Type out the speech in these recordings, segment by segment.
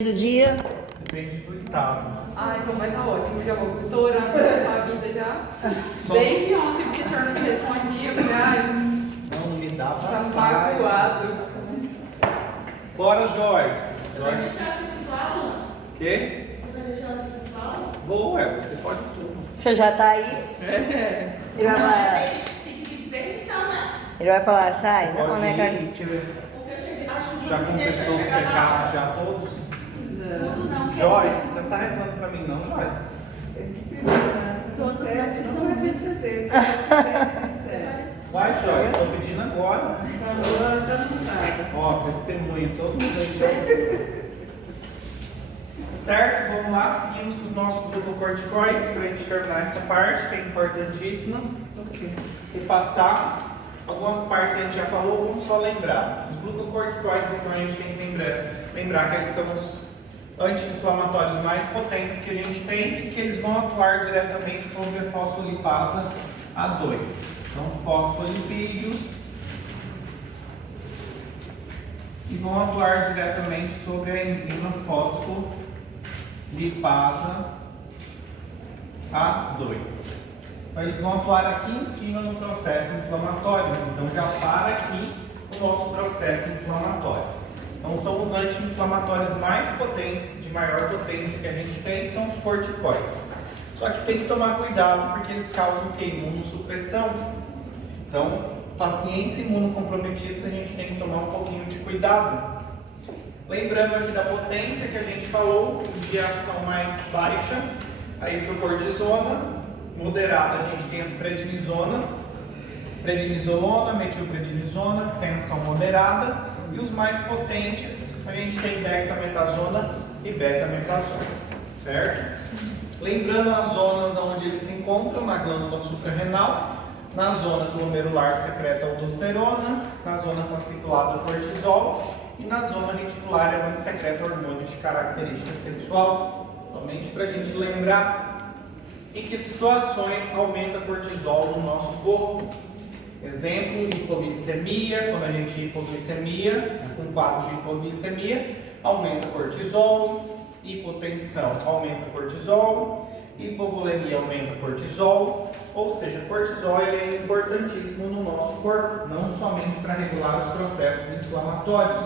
Do dia. Depende do estado. Ah, então vai estar ótimo. Já vou estourando a sua vida já. Desde ontem, porque o senhor não me respondia. Eu falei, ai, Não me dá tá pra paz. magoado. Bora, Joyce. Vai deixar ela assistir sua aula? Quê? Vai deixar ela assistir sua aula? Boa, você pode tudo. Você já tá aí? É. Ele vai falar, Tem que pedir permissão, né? ele vai falar, sai, não, Pode né, ir. Carlite? Porque eu cheguei, a chuva Já não me deixa confessou os chegar na pecados, aula. já todos? Tudo não. Joyce, você tá rezando pra mim não, Joyce? Todos não, porque são resistentes. Vai, Joyce, tô pedindo agora. Ó, testemunha, todo mundo aí. Certo? Vamos lá, seguimos com o nosso grupo corticoides para a gente terminar essa parte, que é importantíssima. Repassar algumas partes que a gente já falou, vamos só lembrar. Os glucocorticoides, então, a gente tem que lembrar que eles são os anti-inflamatórios mais potentes que a gente tem e que eles vão atuar diretamente sobre a fosfolipasa A2. Então, fosfolipídios e vão atuar diretamente sobre a enzima fosfolipasa A2. Então, eles vão atuar aqui em cima no processo inflamatório. Então, já para aqui o nosso processo inflamatório. Então, são os anti-inflamatórios mais potentes, de maior potência que a gente tem, são os corticoides. Só que tem que tomar cuidado porque eles causam o quê? Imunossupressão. Então, pacientes imunocomprometidos, a gente tem que tomar um pouquinho de cuidado. Lembrando aqui da potência que a gente falou, de ação mais baixa, aí para o cortisona, moderada a gente tem as prednisonas, prednisolona, metilprednisona, que tem ação moderada, e os mais potentes, a gente tem dexametasona e betametasona, certo? Lembrando as zonas onde eles se encontram, na glândula suprarrenal, na zona glomerular secreta aldosterona, na zona fasciculada cortisol e na zona reticular é onde secreta hormônios de característica sexual. Somente para a gente lembrar em que situações aumenta cortisol no nosso corpo. Exemplo, hipoglicemia, quando a gente hipoglicemia, com quadro de hipoglicemia, aumenta cortisol, hipotensão aumenta cortisol, hipovolemia aumenta cortisol, ou seja, cortisol ele é importantíssimo no nosso corpo, não somente para regular os processos inflamatórios,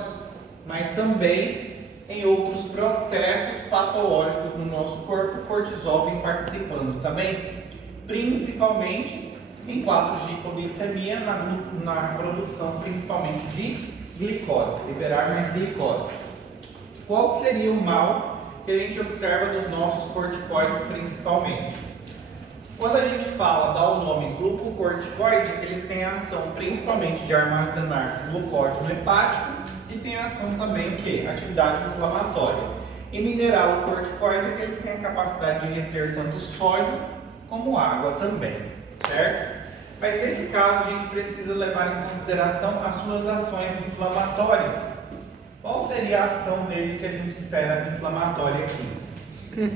mas também em outros processos patológicos no nosso corpo, o cortisol vem participando também, principalmente em quadros de hipoglicemia, na produção principalmente de glicose, liberar mais glicose. Qual seria o mal que a gente observa dos nossos corticoides principalmente? Quando a gente fala, dá o nome glucocorticoide, eles têm a ação principalmente de armazenar glucógeno hepático e tem a ação também o quê? Atividade inflamatória. E mineralocorticoide, que eles têm a capacidade de reter tanto sódio como água também, certo? Mas nesse caso a gente precisa levar em consideração as suas ações inflamatórias. Qual seria a ação dele que a gente espera inflamatória aqui?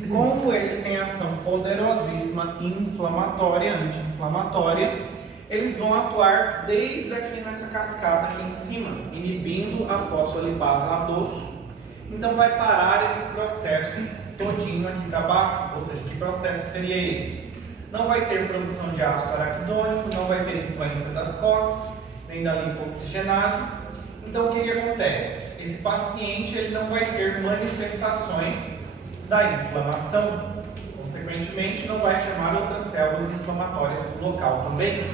Como eles têm ação poderosíssima inflamatória, anti-inflamatória, eles vão atuar desde aqui nessa cascata aqui em cima, inibindo a fosfolipasa A2. Então vai parar esse processo todinho aqui para baixo, ou seja, que processo seria esse? Não vai ter produção de ácido araquidônico, não vai ter influência das COX, nem da lipoxigenase. Então o que acontece? Esse paciente ele não vai ter manifestações da inflamação, consequentemente não vai chamar outras células inflamatórias no local também.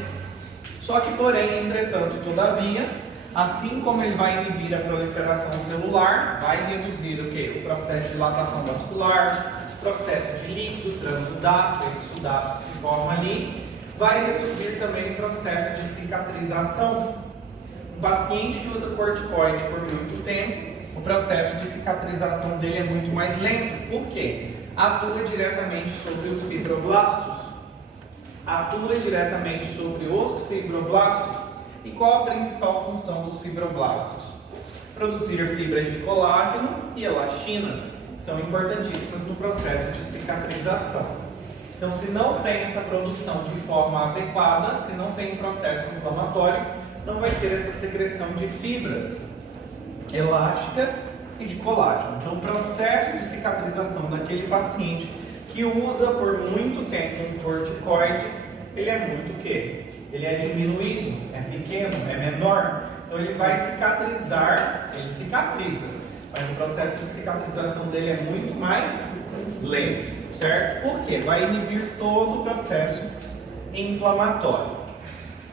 Só que, porém, entretanto e todavia, assim como ele vai inibir a proliferação celular, vai reduzir o quê? O processo de dilatação vascular, processo de líquido, transudato, exudato que se forma ali, vai reduzir também o processo de cicatrização. Um paciente que usa corticoide por muito tempo, o processo de cicatrização dele é muito mais lento. Por quê? Atua diretamente sobre os fibroblastos. Atua diretamente sobre os fibroblastos. E qual a principal função dos fibroblastos? Produzir fibras de colágeno e elastina, que são importantíssimas no processo de cicatrização. Então, se não tem essa produção de forma adequada, se não tem processo inflamatório, não vai ter essa secreção de fibras elástica e de colágeno. Então, o processo de cicatrização daquele paciente que usa por muito tempo um corticoide, ele é muito o quê? Ele é diminuído, é pequeno, é menor. Então, ele vai cicatrizar, ele cicatriza, mas o processo de cicatrização dele é muito mais lento, certo? Por quê? Vai inibir todo o processo inflamatório.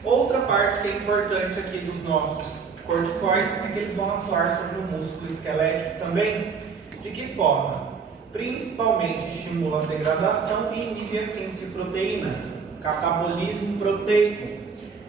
Outra parte que é importante aqui dos nossos corticoides é que eles vão atuar sobre o músculo esquelético também. De que forma? Principalmente estimula a degradação e inibe a síntese de proteína, catabolismo proteico.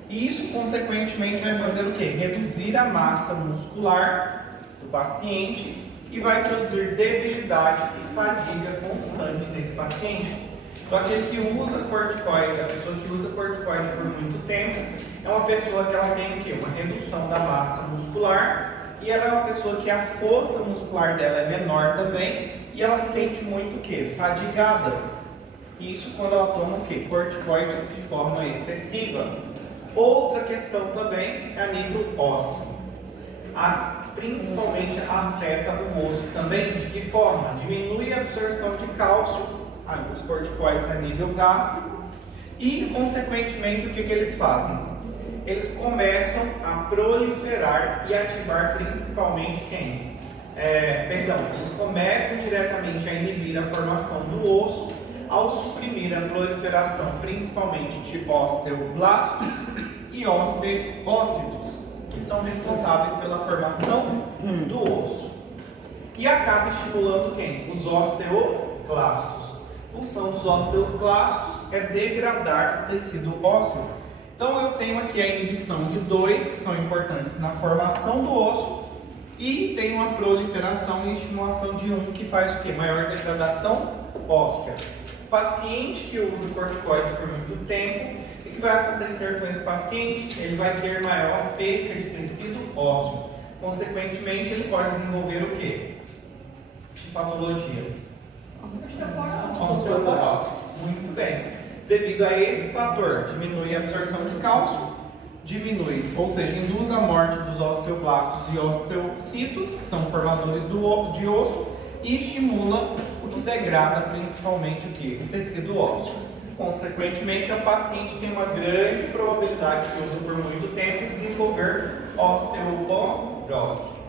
E isso, consequentemente, vai fazer o quê? Reduzir a massa muscular do paciente e vai produzir debilidade e fadiga constante nesse paciente. Então, aquele que usa corticoide, a pessoa que usa corticoide por muito tempo, é uma pessoa que ela tem o quê? Uma redução da massa muscular e ela é uma pessoa que a força muscular dela é menor também e ela se sente muito o quê? Fadigada. Isso quando ela toma o quê? Corticoide de forma excessiva. Outra questão também é a nível ósseo. Principalmente afeta o osso também. De que forma? Diminui a absorção de cálcio, os corticoides a nível gástrico e, consequentemente, o que eles fazem? Eles começam a proliferar e ativar principalmente quem? Eles começam diretamente a inibir a formação do osso ao suprimir a proliferação principalmente de osteoblastos e osteócitos, que são responsáveis pela formação do osso. E acaba estimulando quem? Os osteoclastos. A função dos osteoclastos é degradar o tecido ósseo. Então eu tenho aqui a inibição de dois que são importantes na formação do osso e tenho a proliferação e estimulação de um que faz o quê? Maior degradação óssea. O paciente que usa corticoide por muito tempo, o que vai acontecer com esse paciente? Ele vai ter maior perca de tecido ósseo. Consequentemente, ele pode desenvolver o quê? Patologia. Osteoporose. Muito bem. Devido a esse fator, diminui a absorção de cálcio, ou seja, induz a morte dos osteoblastos e osteocitos, que são formadores de osso, e estimula o que degrada principalmente o quê? O tecido ósseo. Consequentemente, o paciente tem uma grande probabilidade, se usa por muito tempo, de desenvolver osteoporose.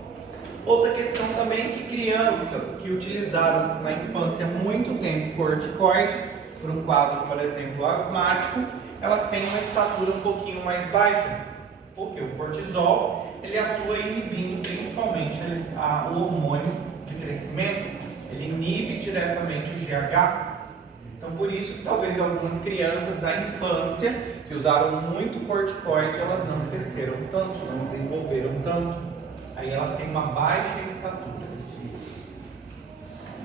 Outra questão também é que crianças que utilizaram na infância muito tempo corticoide, por um quadro, por exemplo, asmático, elas têm uma estatura um pouquinho mais baixa, porque o cortisol ele atua inibindo principalmente o hormônio de crescimento, ele inibe diretamente o GH. Então, por isso, talvez algumas crianças da infância que usaram muito corticoide, elas não cresceram tanto, não desenvolveram tanto. Aí elas têm uma baixa estatura.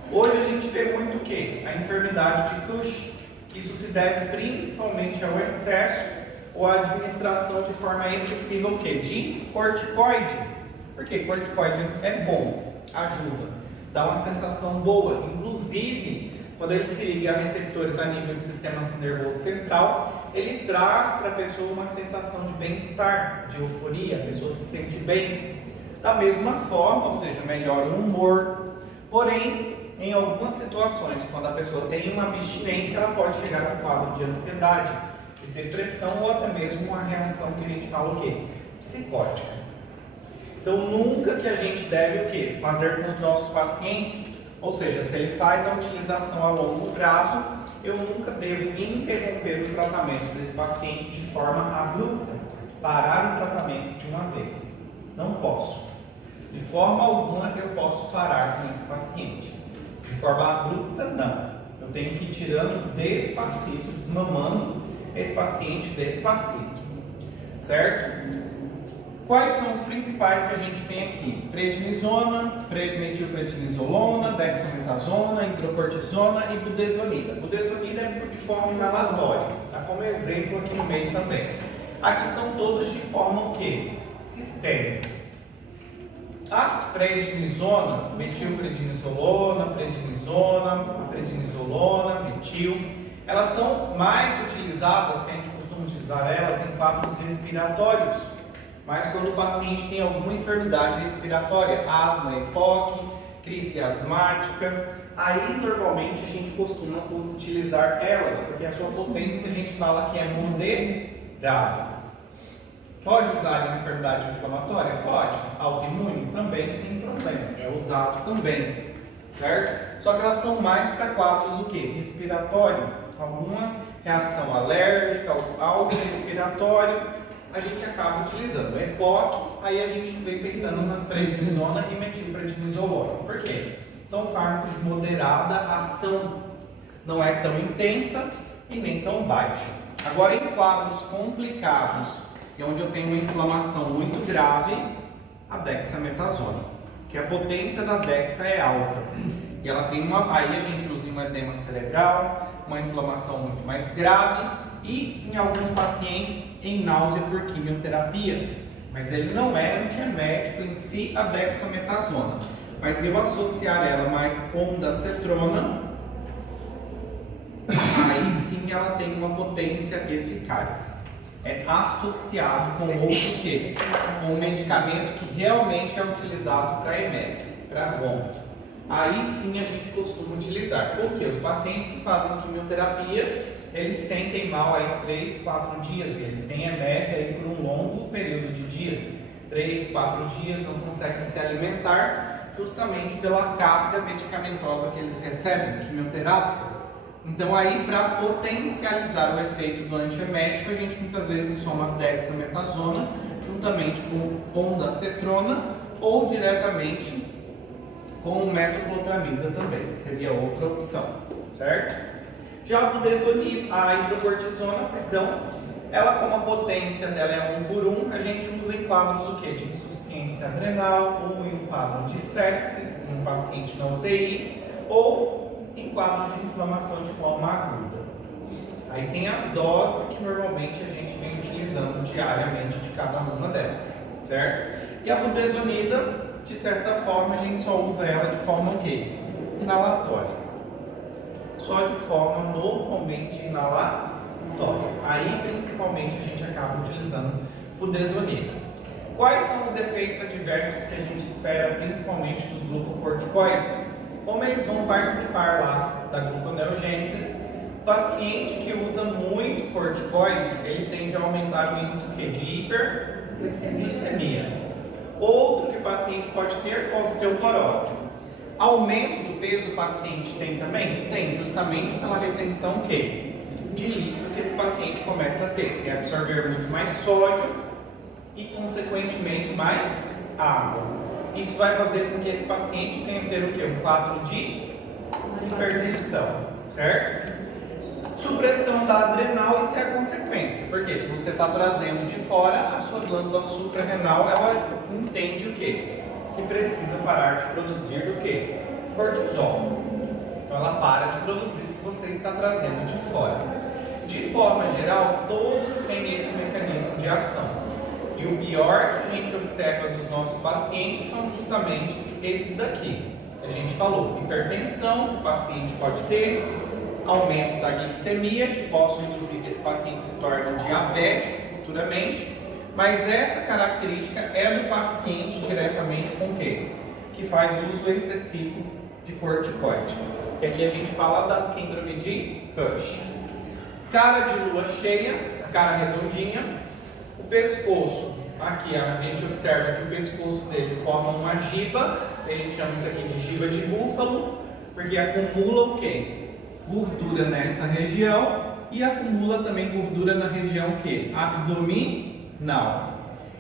Hoje a gente vê muito o quê? A enfermidade de Cush. Isso se deve principalmente ao excesso ou à administração de forma excessiva o quê? De corticoide. Porque corticoide é bom, ajuda, dá uma sensação boa. Inclusive, quando ele se liga a receptores a nível do sistema nervoso central, ele traz para a pessoa uma sensação de bem-estar, de euforia, a pessoa se sente bem. Da mesma forma, ou seja, melhora o humor. Porém, em algumas situações, quando a pessoa tem uma abstinência, ela pode chegar a um quadro de ansiedade, de depressão ou até mesmo uma reação que a gente fala o quê? Psicótica. Então, nunca que a gente deve o quê? Fazer com os nossos pacientes, ou seja, se ele faz a utilização a longo prazo, eu nunca devo interromper o tratamento desse paciente de forma abrupta, parar o tratamento de uma vez. Não posso. De forma alguma eu posso parar com esse paciente. De forma abrupta, não. Eu tenho que ir tirando despacito, desmamando esse paciente despacito. Certo? Quais são os principais que a gente tem aqui? Prednisona, metilprednisolona, dexametasona, hidrocortisona e budesonida. Budesonida é de forma inalatória, tá? Como exemplo aqui no meio também. Aqui são todos de forma o quê? Sistêmica. As prednisonas, metilprednisolona, prednisolona, metil, elas são mais utilizadas, que a gente costuma utilizar elas em quadros respiratórios. Mas quando o paciente tem alguma enfermidade respiratória, asma, EPOC, crise asmática. Aí normalmente a gente costuma utilizar elas, porque a sua potência a gente fala que é moderada. Pode usar em uma enfermidade inflamatória? Pode. Autoimune? Também, sem problemas. É usado também, certo? Só que elas são mais para quadros o quê? Respiratório, alguma reação alérgica, algo respiratório, a gente acaba utilizando. EPOC, aí a gente vem pensando nas prednisona e metilprednisolona. Por quê? São fármacos de moderada ação, não é tão intensa e nem tão baixa. Agora, em quadros complicados, e onde eu tenho uma inflamação muito grave, a dexametasona, que a potência da dexa é alta. E ela tem aí a gente usa um edema cerebral, uma inflamação muito mais grave e, em alguns pacientes, em náusea por quimioterapia. Mas ele não é antiemético em si, a dexametasona. Mas eu associar ela mais com ondansetrona, aí sim ela tem uma potência eficaz. É associado com outro quê? Com um medicamento que realmente é utilizado para EMES, para vômito. Aí sim a gente costuma utilizar. Porque os pacientes que fazem quimioterapia, eles sentem mal aí 3, 4 dias e eles têm EMES aí por um longo período de dias. 3, 4 dias, não conseguem se alimentar justamente pela carga medicamentosa que eles recebem, quimioterápica. Então aí, para potencializar o efeito do antiemético, a gente muitas vezes soma dexametasona juntamente com ondansetrona ou diretamente com metoclopramida também, seria outra opção, certo? Já a budesonida, a hidrocortisona, perdão, ela como a potência dela é 1 por 1, a gente usa em quadros o quê? De insuficiência adrenal ou em um quadro de sepsis, em um paciente na UTI, ou em quadros de inflamação de forma aguda. Aí tem as doses que normalmente a gente vem utilizando diariamente de cada uma delas, certo? E a budesonida, de certa forma, a gente só usa ela de forma o quê? Inalatória. Só de forma normalmente inalatória. Aí, principalmente, a gente acaba utilizando budesonida. Quais são os efeitos adversos que a gente espera, principalmente dos glucocorticoides? Como eles vão participar lá da gluconeogênese, o paciente que usa muito corticoide, ele tende a aumentar o índice de hiperglicemia. Outro que o paciente pode ter, osteoporose. Aumento do peso o paciente tem também? Tem, justamente pela retenção de líquido que esse paciente começa a ter. E absorver muito mais sódio e, consequentemente, mais água. Isso vai fazer com que esse paciente tenha que ter o quê? Um quadro de hipertensão, certo? Supressão da adrenal, isso é a consequência. Porque se você está trazendo de fora, a sua glândula suprarrenal, ela entende o quê? Que precisa parar de produzir o quê? Cortisol. Então ela para de produzir se você está trazendo de fora. De forma geral, todos têm esse mecanismo de ação. E o pior que a gente observa dos nossos pacientes são justamente esses daqui. A gente falou, hipertensão que o paciente pode ter, aumento da glicemia, que possa induzir que esse paciente se torne diabético futuramente, mas essa característica é do paciente diretamente com o quê? Que faz uso excessivo de corticoide. E aqui a gente fala da síndrome de Cush. Cara de lua cheia, cara redondinha, o pescoço, aqui a gente observa que o pescoço dele forma uma giba, a gente chama isso aqui de giba de búfalo, porque acumula o quê? Gordura nessa região e acumula também gordura na região que? Abdominal.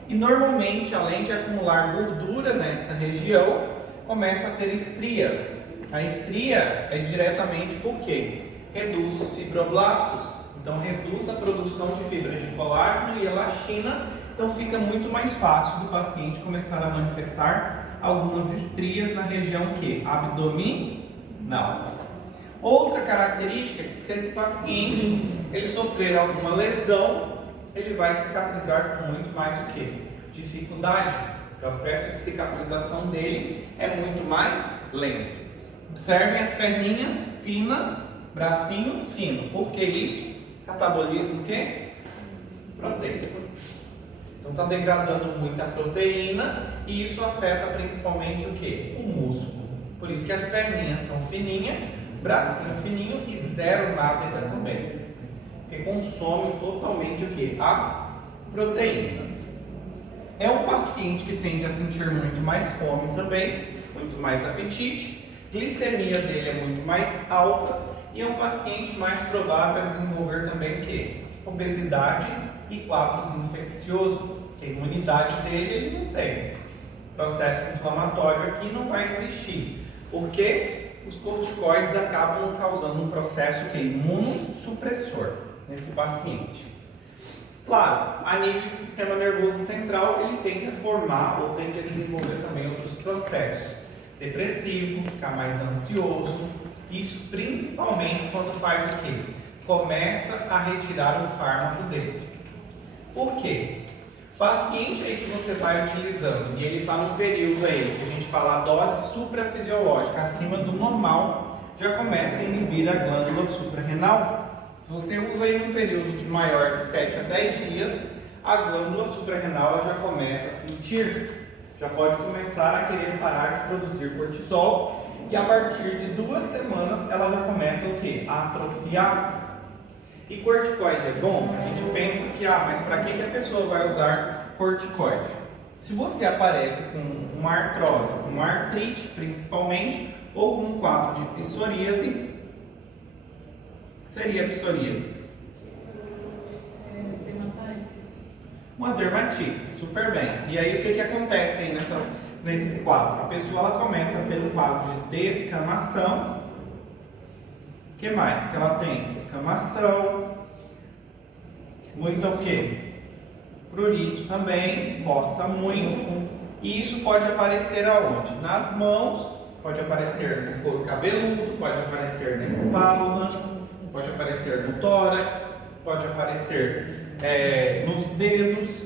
E normalmente, além de acumular gordura nessa região, começa a ter estria. A estria é diretamente por quê? Reduz os fibroblastos, então reduz a produção de fibras de colágeno e elastina, então fica muito mais fácil do paciente começar a manifestar algumas estrias na região que? Abdominal. Outra característica é que se esse paciente ele sofrer alguma lesão, ele vai cicatrizar com muito mais o quê? Dificuldade. O processo de cicatrização dele é muito mais lento. Observem as perninhas finas, bracinho fino. Por que isso? Catabolismo o quê? Proteico. Então está degradando muita proteína e isso afeta principalmente o quê? O músculo. Por isso que as perninhas são fininhas, bracinho fininho e zero náusea também. Porque consome totalmente o que? As proteínas. É um paciente que tende a sentir muito mais fome também, muito mais apetite, glicemia dele é muito mais alta e é um paciente mais provável a desenvolver também o que? Obesidade e quadros infecciosos, que a imunidade dele ele não tem. Processo inflamatório aqui não vai existir, porque os corticoides acabam causando um processo que é imunossupressor nesse paciente. Claro, a nível do sistema nervoso central, ele tende a formar ou tende a desenvolver também outros processos. Depressivo, ficar mais ansioso, isso principalmente quando faz o quê? Começa a retirar o fármaco dele. Por quê? Paciente aí que você vai utilizando e ele está num período aí que a gente fala a dose suprafisiológica acima do normal, já começa a inibir a glândula suprarrenal. Se você usa aí num período de maior de 7 a 10 dias, a glândula suprarrenal já começa a sentir, já pode começar a querer parar de produzir cortisol e a partir de 2 semanas ela já começa o quê? A atrofiar. E corticoide é bom? A gente pensa que, mas para que a pessoa vai usar corticoide? Se você aparece com uma artrose, com uma artrite principalmente, ou com um quadro de psoríase, seria psoríase? Uma dermatite, super bem. E aí o que acontece aí nesse quadro? A pessoa ela começa pelo quadro de descamação. O que mais que ela tem? Descamação, muito o quê? Prurito também, coça muito. E isso pode aparecer aonde? Nas mãos, pode aparecer no couro cabeludo, pode aparecer na espalda, pode aparecer no tórax, pode aparecer nos dedos.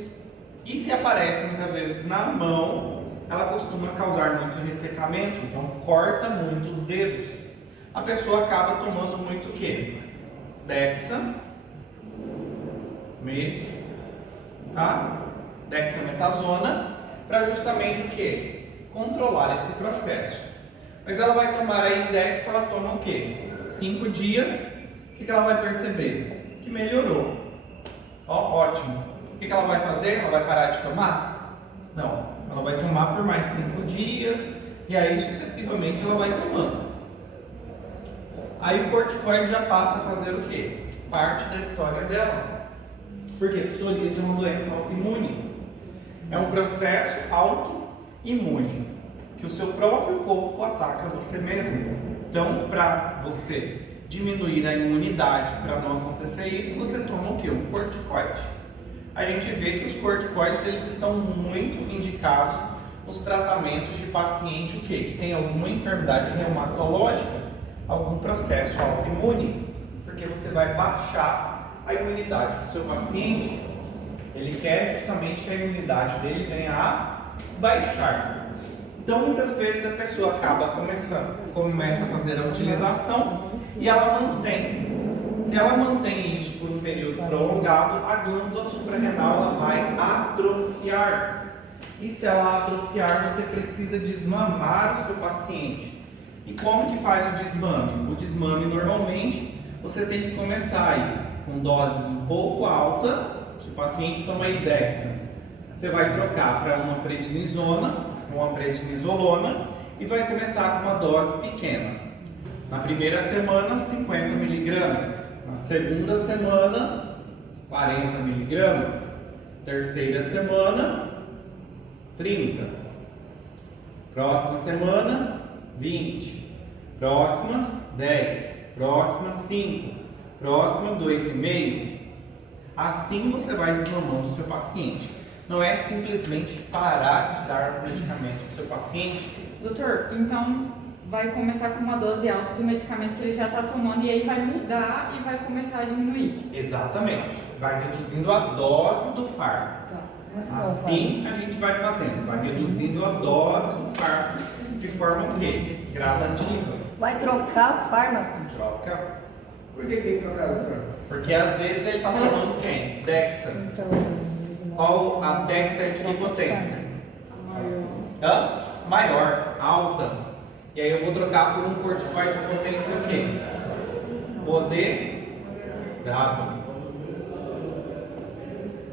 E se aparece muitas vezes na mão, ela costuma causar muito ressecamento, então corta muito os dedos. A pessoa acaba tomando muito o quê? Dexametasona, para justamente o quê? Controlar esse processo. Mas ela vai tomar aí Dex, ela toma o quê? 5 dias, o que ela vai perceber? Que melhorou. Ótimo. O que ela vai fazer? Ela vai parar de tomar? Não. Ela vai tomar por mais 5 dias e aí sucessivamente ela vai tomando. Aí o corticoide já passa a fazer o quê? Parte da história dela. Porque psoríase é uma doença autoimune. É um processo autoimune, que o seu próprio corpo ataca você mesmo. Então, para você diminuir a imunidade, para não acontecer isso, você toma o quê? Um corticoide. A gente vê que os corticoides eles estão muito indicados nos tratamentos de paciente o quê? Que tem alguma enfermidade reumatológica, algum processo autoimune, porque você vai baixar a imunidade do seu paciente. Ele quer justamente que a imunidade dele venha a baixar. Então muitas vezes a pessoa começa a fazer a utilização e ela mantém. Se ela mantém isso por um período prolongado, a glândula suprarrenal ela vai atrofiar. E se ela atrofiar, você precisa desmamar o seu paciente. E como que faz o desmame? O desmame normalmente você tem que começar aí com doses um pouco altas. Se o paciente toma Dexa, você vai trocar para uma prednisona, uma prednisolona e vai começar com uma dose pequena. Na primeira semana, 50 mg. Na segunda semana, 40 mg. Terceira semana, 30. Próxima semana, 20. Próxima, 10. Próxima, 5. Próxima, 2,5. Assim você vai desmamando o seu paciente. Não é simplesmente parar de dar o medicamento para o seu paciente. Doutor, então vai começar com uma dose alta do medicamento que ele já está tomando e aí vai mudar e vai começar a diminuir. Exatamente. Vai reduzindo a dose do fármaco. Tá. Assim a gente vai fazendo. Vai reduzindo a dose do fármaco de forma o quê? Gradativa. Vai trocar o fármaco? Troca. Por que tem que trocar, doutor? Porque às vezes ele está tomando quem? Dexa. Então, Qual a Dexa é de que potência? Maior. Maior, alta. E aí eu vou trocar por um corticoide de potência o quê? Moderado.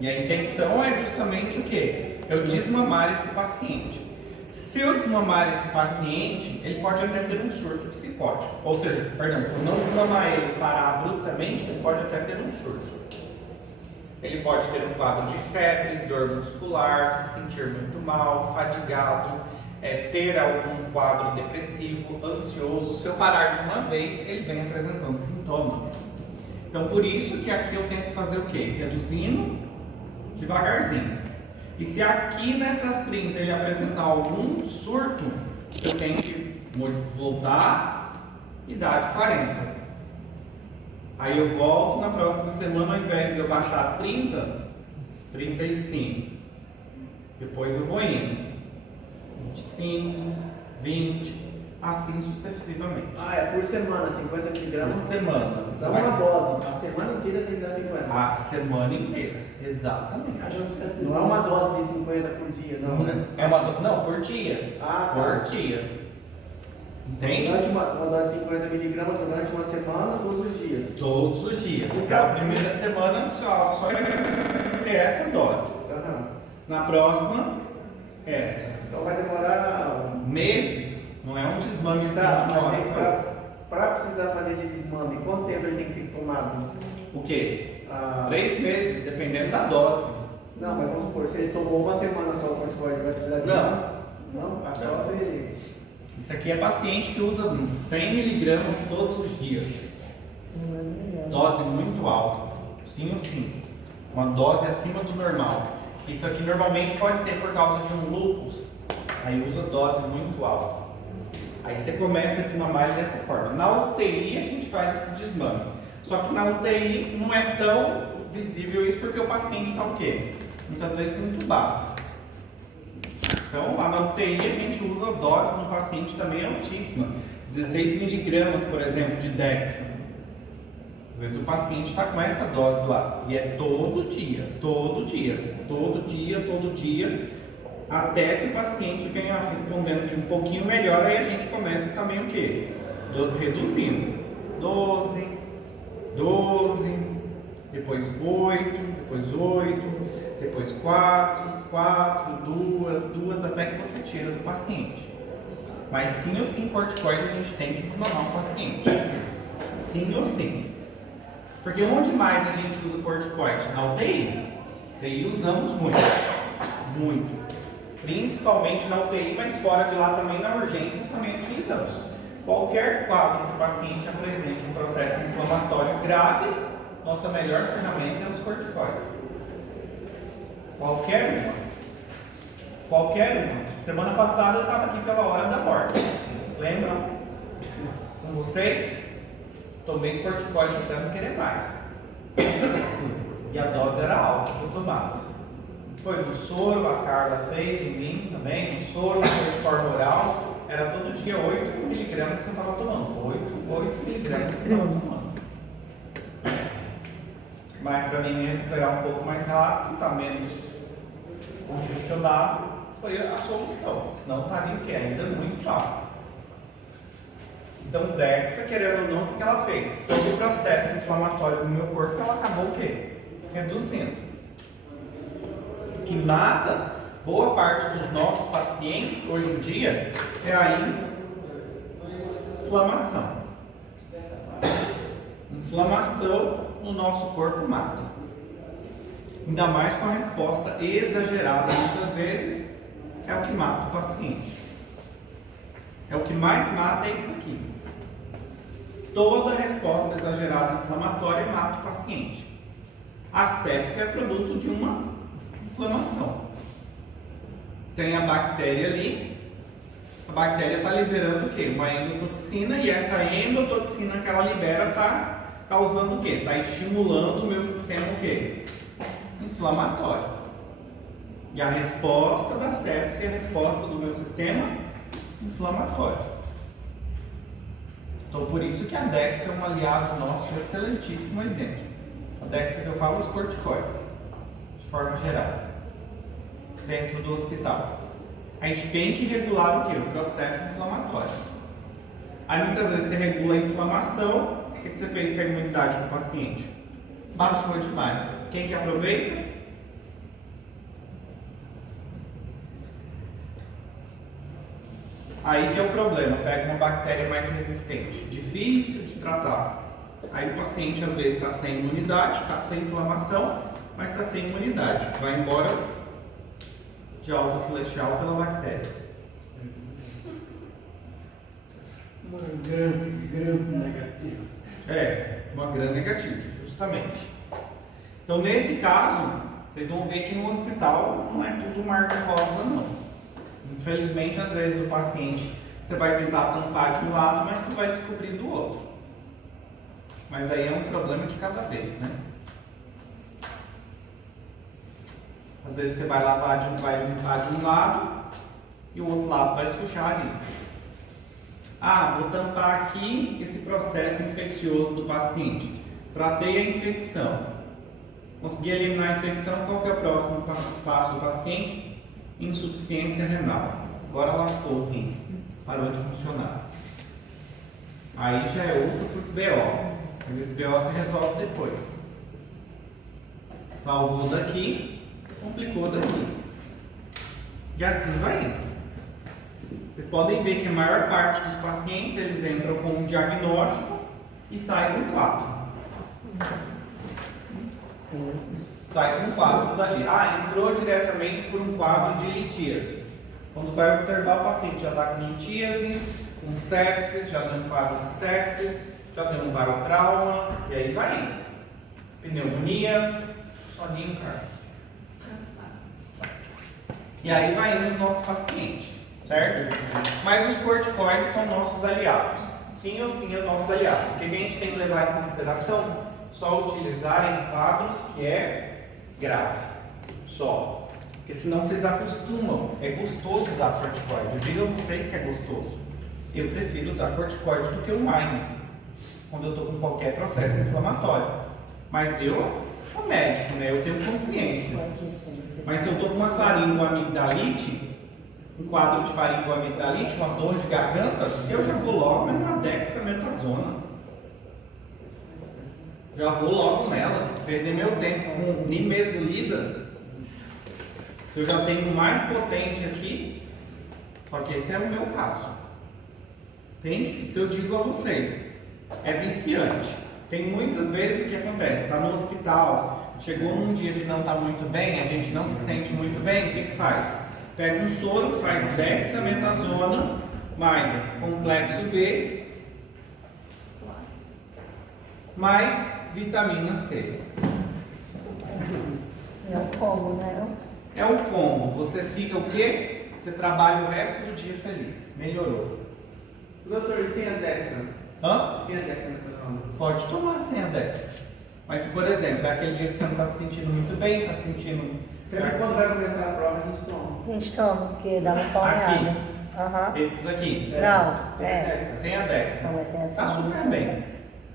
E a intenção é justamente o quê? Eu desmamar esse paciente. Se eu desmamar esse paciente, ele pode até ter um surto psicótico. Ou seja, perdão, se eu não desmamar ele e parar abruptamente, ele pode até ter um surto. Ele pode ter um quadro de febre, dor muscular, se sentir muito mal, fadigado, ter algum quadro depressivo, ansioso. Se eu parar de uma vez, ele vem apresentando sintomas. Então, por isso que aqui eu tenho que fazer o quê? Reduzindo devagarzinho. E se aqui nessas 30 ele apresentar algum surto, eu tenho que voltar e dar de 40. Aí eu volto na próxima semana, ao invés de eu baixar 30, 35. Depois eu vou indo. 25, 20, assim sucessivamente. Ah, é por semana, 50 miligramas? Por semana. Dá uma dose, a semana inteira tem que dar 50. A semana inteira, exatamente. Não é uma dose de 50 por dia, não, né? Não, por dia. Ah, tá. Por dia. Entende? Durante uma dose de 50 miligramas durante uma semana, todos os dias. Todos os dias. Aquela primeira semana só vai ser essa dose. Uhum. Na próxima, essa. Então vai demorar Meses, não é um desmame assim Tá, de mas uma hora aí, pra outra. pra precisar fazer esse desmame, quanto tempo ele tem que ter tomado? O quê? Ah, 3 meses, dependendo da dose. não, mas vamos supor, se ele tomou uma semana só o corticoide, vai precisar de Não. Não? A dose... Isso aqui é paciente que usa 100 miligramas todos os dias. Dose muito alta. Sim ou sim. Uma dose acima do normal. Isso aqui normalmente pode ser por causa de um lúpus. Aí usa dose muito alta. Aí você começa a desmamar ele dessa forma. Na UTI a gente faz esse desmame. Só que na UTI não é tão visível isso porque o paciente está o quê? Muitas vezes entubado. Então, lá na UTI a gente usa dose no paciente também altíssima. 16 miligramas, por exemplo, de Dexa. Às vezes o paciente está com essa dose lá. E é todo dia, até que o paciente venha respondendo de um pouquinho melhor. Aí a gente começa também o quê? Reduzindo. 12, depois 8, depois 4, 2, até que você tira do paciente. Mas sim ou sim, corticoide a gente tem que desmamar o paciente. Sim ou sim. Porque onde mais a gente usa corticoide? Na UTI. UTI usamos muito. Muito. Principalmente na UTI, mas fora de lá também na urgência também utilizamos. Qualquer quadro que o paciente apresente um processo inflamatório grave, nossa melhor ferramenta é os corticoides. Qualquer uma. Semana passada eu estava aqui pela hora da morte. Lembram? Com vocês? Tomei corticoide até não querer mais. E a dose era alta que eu tomava. Foi no soro, a Carla fez em mim também. No soro, foi de forma oral. Era todo dia 8 miligramas que eu estava tomando. 8 miligramas que eu estava tomando. Mas para mim me recuperar um pouco mais rápido, estar menos congestionado, foi a solução. Senão estaria o quê? Ainda muito rápido. Então, Dexa, querendo ou não, o que ela fez? Todo o processo inflamatório do meu corpo, ela acabou o quê? Reduzindo. O que mata boa parte dos nossos pacientes hoje em dia é a inflamação. Inflamação no nosso corpo mata. Ainda mais com a resposta exagerada, muitas vezes, é o que mata o paciente. É o que mais mata é isso aqui. Toda resposta exagerada inflamatória mata o paciente. A sepsia é produto de uma inflamação. Tem a bactéria ali. A bactéria está liberando o quê? Uma endotoxina, e essa endotoxina que ela libera está causando o quê? Está estimulando o meu sistema o quê? Inflamatório. E a resposta da sepsia é a resposta do meu sistema inflamatório. Então, por isso que a Dexa é um aliado nosso excelentíssimo aí dentro. A Dexa que eu falo, os corticoides, de forma geral, dentro do hospital. A gente tem que regular o quê? O processo inflamatório. Aí muitas vezes você regula a inflamação. O que você fez com a imunidade do paciente? Baixou demais. Quem que aproveita? Aí que é o problema, pega uma bactéria mais resistente, difícil de tratar. Aí o paciente às vezes está sem imunidade, está sem inflamação, mas está sem imunidade. Vai embora de alta celestial pela bactéria. Uma gram negativo. É, uma gram negativa, justamente. Então nesse caso, vocês vão ver que no hospital não é tudo mar-de-rosa não. Infelizmente, às vezes o paciente, você vai tentar tampar de um lado, mas você vai descobrir do outro. Mas daí é um problema de cada vez, né? Às vezes você vai limpar de um lado e o outro lado vai sujar ali. Ah, vou tampar aqui esse processo infeccioso do paciente. Tratei a infecção. Consegui eliminar a infecção, qual que é o próximo passo do paciente? Insuficiência renal. Agora lascou o rim. Parou de funcionar. Aí já é outro BO. Mas esse BO se resolve depois. Salvou daqui, complicou daqui. E assim vai indo. Vocês podem ver que a maior parte dos pacientes, eles entram com um diagnóstico e saem com 4. Sai com um quadro dali. Ah, entrou diretamente por um quadro de litíase. Quando vai observar, o paciente já está com litíase, com sepsis, já deu um quadro de sepsis, já deu um barotrauma, e aí vai indo. Pneumonia, sozinho, cara. E aí vai indo os nossos pacientes, certo? Mas os corticoides são nossos aliados. Sim ou sim, é nossos aliados. O que a gente tem que levar em consideração? Só utilizar em quadros que é grave. Só. Porque senão vocês acostumam. É gostoso usar corticoide. Eu digo a vocês que é gostoso. Eu prefiro usar corticoide do que o Mynes, quando eu estou com qualquer processo inflamatório. Mas eu sou médico, né? Eu tenho consciência. Mas se eu estou com uma faringoamigdalite, um quadro de faringoamigdalite, uma dor de garganta, eu já vou logo numa dexametasona. Já vou logo nela. Perder meu tempo com nimesulida. Se eu já tenho mais potente aqui, porque esse é o meu caso. Entende? Isso eu digo a vocês. É viciante. Tem muitas vezes o que acontece, está no hospital, chegou num dia que não está muito bem, a gente não se sente muito bem, o que faz? Pega um soro, faz dexametasona, mais complexo B, mais vitamina C. É o combo, né? É o combo. Você fica o quê? Você trabalha o resto do dia feliz. Melhorou. Doutor, e sem a Dextra? Hã? Sem a Dextra, Pode tomar sem a Dextra. Mas se, por exemplo, é aquele dia que você não está se sentindo muito bem, está sentindo... Sempre quando vai começar a prova, a gente toma. A gente toma, porque dá uma palmeada. Aham. Esses aqui. Não, Sem a Dextra. Não, mas tem essa Tá super não. bem.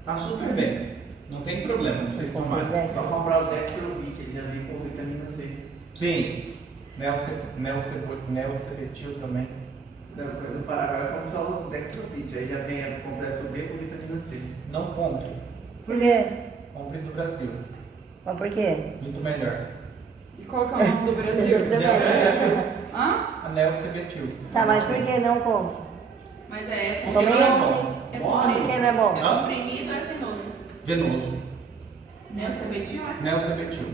Tá super bem. Não tem problema vocês tomarem. Dextra. Só comprar o Dextrovit, ele já vem com vitamina C. Sim. Neocebetil também. No Paraguai eu compro só o Dextrovit, aí já vem o complexo B com vitamina C. Não compre. Por quê? Compre do Brasil. Mas por quê? Muito melhor. E qual que é o nome do Brasil? Hã? Neocebetil. Tá, mas por que não compra? Mas é Tomei não é ontem. é Por que não é bom? Hã? comprimido ou é venoso? Venoso. Né? O cebetil é? Neocebetil.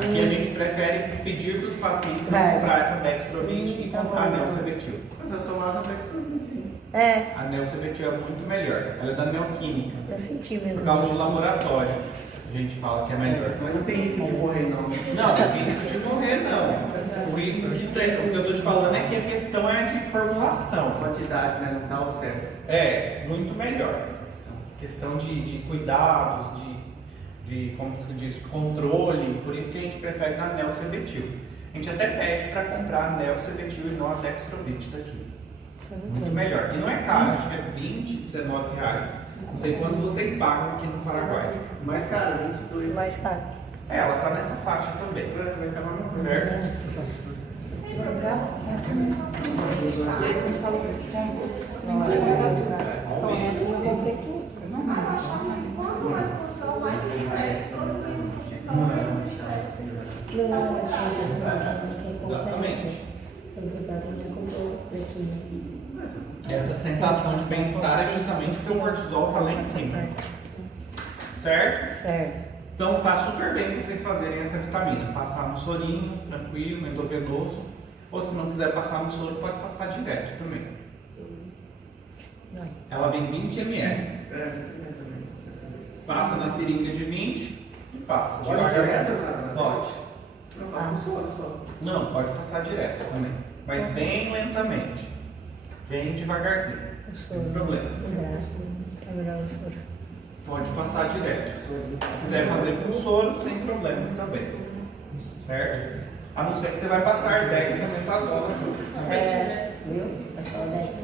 Aqui a gente prefere pedir para os pacientes não Vai. comprar essa Dextrovit e Tá comprar a bom. Neocebetil. Mas eu tomava essa Dextrovit, sim. É, A Neocebetil é muito melhor. Ela é da Neoquímica. eu senti mesmo. Por causa de laboratório. A gente fala que é melhor. Mas não tem risco de morrer, não. Não, risco de morrer não. O risco que tem, o que eu estou te falando é que a questão é de formulação. Quantidade, né? Não tá o certo. É, muito melhor. Questão de cuidados, de como se diz, controle. Por isso que a gente prefere na Neocebetil. A gente até pede para comprar a Neocebetil e não a Dextrovit daqui. Muito melhor. E não é caro, acho que é 20, 19 reais. Não sei quanto vocês pagam aqui no Paraguai. Mais caro, 22. Mais caro. É, ela tá nessa faixa também. Vai ser a mesma coisa. Certo? E aí você me falou que esse condutos tem que ser Então, essa eu comprei tudo. Exatamente. Exatamente. Essa sensação de bem-estar é justamente que seu cortisol está lá em cima. Certo? Certo. Então tá super bem vocês fazerem essa vitamina. Passar no sorinho, tranquilo, endovenoso. Ou se não quiser passar no soro, pode passar direto também. Não. Ela vem 20 ml. Passa na seringa de 20 e passa. Pode direto? Pode. Não faço soro só. Não, pode passar direto também. Mas bem lentamente. Bem devagarzinho. O soro. Sem problemas. É melhor o soro. Pode passar direto. Se quiser fazer com soro, sem problemas também. Certo? A não ser que você vai passar dexametasona junto. É, viu? É só 10.